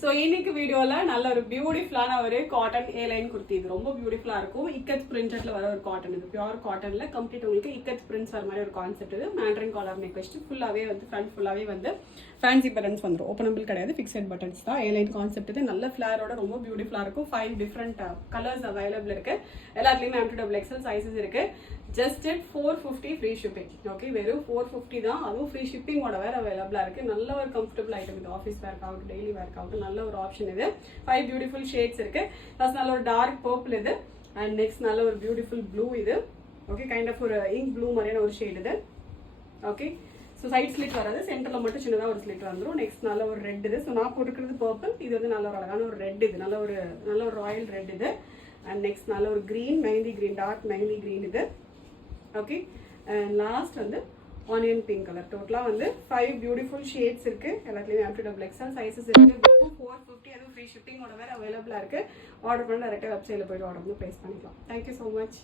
So இன்னைக்கு வீடியோவில் நல்ல ஒரு பியூட்டிஃபுல்லான ஒரு காட்டன் ஏலைன் குர்த்தி. இது ரொம்ப பியூட்டிஃபுல்லாக இருக்கும். இக்கத் பிரிண்டட்ல வர ஒரு காட்டன். இது பியூர் காட்டன்ல கம்ப்ளீட் உங்களுக்கு இக்கத் பிரிண்ட்ஸ் வர மாதிரி ஒரு கான்செப்ட். இது மேண்ட்ரின் காலர் நெக் வச்சுட்டு ஃபுல்லாகவே வந்து ஃப்ரண்ட் ஃபுல்லாகவே வந்து ஃபேன்சி பட்டன்ஸ் வந்துடும். ஓப்பனபிள் கிடையாது, ஃபிக்ஸட் பட்டன்ஸ் தான். ஏலைன் கான்செப்ட் இது நல்ல ஃபிளேரோட ரொம்ப பியூட்டிஃபுல்லாக இருக்கும். 5 டிஃப்ரெண்ட் கலர்ஸ் அவைலபிள் இருக்கு. எல்லாத்துலேயுமே M2XL சைஸஸ் இருக்கு. Just it 450 free shipping. Okay, வெறும் 450 தான். அதுவும் ஃப்ரீ ஷிப்பிங்கோட வேற அவைலபிளாக இருக்கு. நல்ல ஒரு கம்ஃபர்டபுள் ஐட்டம் இது. ஆஃபீஸ் வேர்க் ஆகட்டும், டெய்லி வேர்க் ஆகட்டும், நல்ல ஒரு ஆப்ஷன் இது. 5 பியூட்டிஃபுல் ஷேட்ஸ் இருக்கு. ப்ளஸ் நல்ல ஒரு டார்க் பர்பிள் இது. அண்ட் நெக்ஸ்ட் நல்ல ஒரு பியூட்டிஃபுல் ப்ளூ இது. ஓகே, கைண்ட் ஆஃப் ஒரு இங்க் ப்ளூ மாதிரியான ஒரு ஷேட் இது. ஓகே, ஸோ சைட் ஸ்லிட் வராது, சென்டரில் மட்டும் சின்னதாக ஒரு ஸ்லிட் வந்துடும். நெக்ஸ்ட் நல்ல ஒரு ரெட் இது. ஸோ நான் போட்டுக்கிறது பர்பிள், இது வந்து நல்ல ஒரு அழகான ஒரு ரெட் இது. நல்ல ஒரு ராயல் ரெட் இது. அண்ட் நெக்ஸ்ட் நல்ல ஒரு green, mehndi green, dark mehndi green இது. ஓகே, அண்ட் லாஸ்ட் வந்து ஆனியன் பிங்க் கலர். டோட்டலாக வந்து 5 பியூட்டிஃபுல் ஷேட்ஸ் இருக்கு. எல்லாத்துலேயுமே M2XL சைஸஸ் இருக்கு. 450, அதுவும் ஃப்ரீ ஷிப்பிங்கோட வேறு அவைலபிளாக இருக்கு. ஆர்டர் பண்ண டேரெக்டாக வெப்சைட்டில் போய்ட்டு ஆர்டர் வந்து ப்ளேஸ் பண்ணிக்கலாம். Thank you so much.